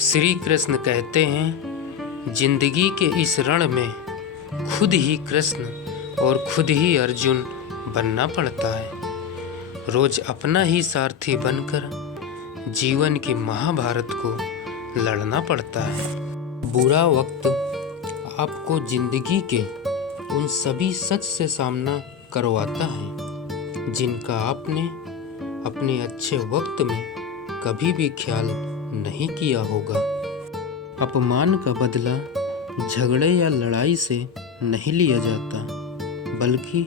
श्री कृष्ण कहते हैं, जिंदगी के इस रण में खुद ही कृष्ण और खुद ही अर्जुन बनना पड़ता है। रोज अपना ही सारथी बनकर जीवन की महाभारत को लड़ना पड़ता है। बुरा वक्त आपको जिंदगी के उन सभी सच से सामना करवाता है जिनका आपने अपने अच्छे वक्त में कभी भी ख्याल नहीं किया होगा। अपमान का बदला झगड़े या लड़ाई से नहीं लिया जाता, बल्कि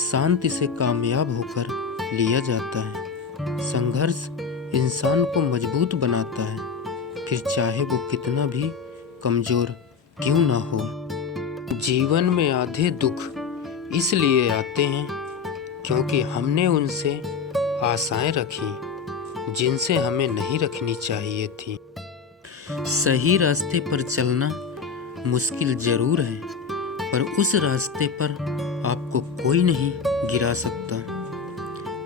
शांति से कामयाब होकर लिया जाता है। संघर्ष इंसान को मजबूत बनाता है, फिर चाहे वो कितना भी कमजोर क्यों ना हो। जीवन में आधे दुख इसलिए आते हैं क्योंकि हमने उनसे आशाएं रखी जिनसे हमें नहीं रखनी चाहिए थी। सही रास्ते पर चलना मुश्किल जरूर है, पर उस रास्ते पर आपको कोई नहीं गिरा सकता।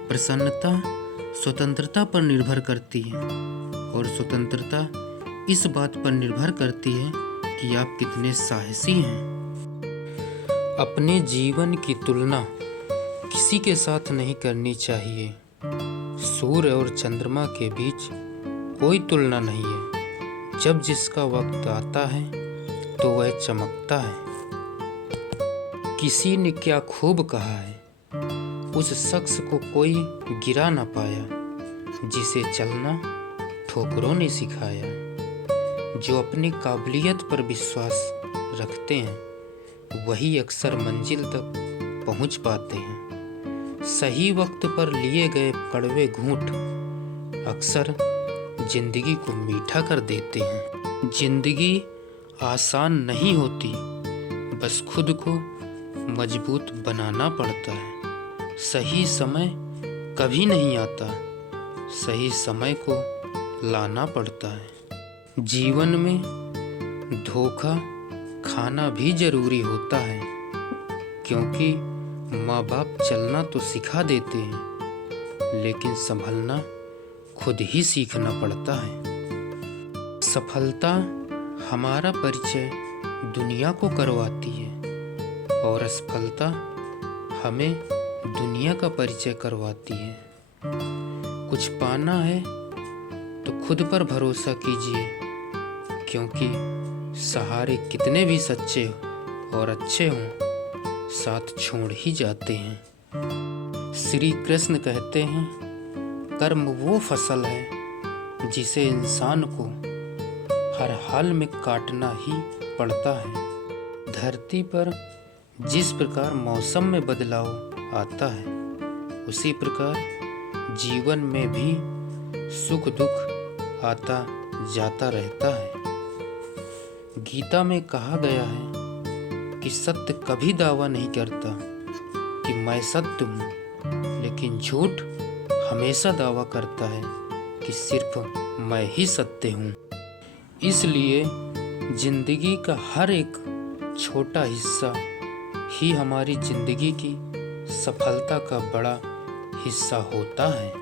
प्रसन्नता स्वतंत्रता पर निर्भर करती है और स्वतंत्रता इस बात पर निर्भर करती है कि आप कितने साहसी हैं। अपने जीवन की तुलना किसी के साथ नहीं करनी चाहिए। सूर्य और चंद्रमा के बीच कोई तुलना नहीं है। जब जिसका वक्त आता है तो वह चमकता है। किसी ने क्या खूब कहा है, उस शख्स को कोई गिरा ना पाया जिसे चलना ठोकरों ने सिखाया। जो अपनी काबिलियत पर विश्वास रखते हैं वही अक्सर मंजिल तक पहुंच पाते हैं। सही वक्त पर लिए गए कड़वे घूंट अक्सर जिंदगी को मीठा कर देते हैं। जिंदगी आसान नहीं होती, बस खुद को मजबूत बनाना पड़ता है। सही समय कभी नहीं आता, सही समय को लाना पड़ता है। जीवन में धोखा खाना भी जरूरी होता है, क्योंकि माँ बाप चलना तो सिखा देते हैं, लेकिन संभलना खुद ही सीखना पड़ता है। सफलता हमारा परिचय दुनिया को करवाती है और असफलता हमें दुनिया का परिचय करवाती है। कुछ पाना है तो खुद पर भरोसा कीजिए, क्योंकि सहारे कितने भी सच्चे और अच्छे हों, साथ छोड़ ही जाते हैं। श्री कृष्ण कहते हैं, कर्म वो फसल है जिसे इंसान को हर हाल में काटना ही पड़ता है। धरती पर जिस प्रकार मौसम में बदलाव आता है, उसी प्रकार जीवन में भी सुख दुख आता जाता रहता है। गीता में कहा गया है कि सत्य कभी दावा नहीं करता कि मैं सत्य हूँ, लेकिन झूठ हमेशा दावा करता है कि सिर्फ मैं ही सत्य हूँ। इसलिए जिंदगी का हर एक छोटा हिस्सा ही हमारी जिंदगी की सफलता का बड़ा हिस्सा होता है।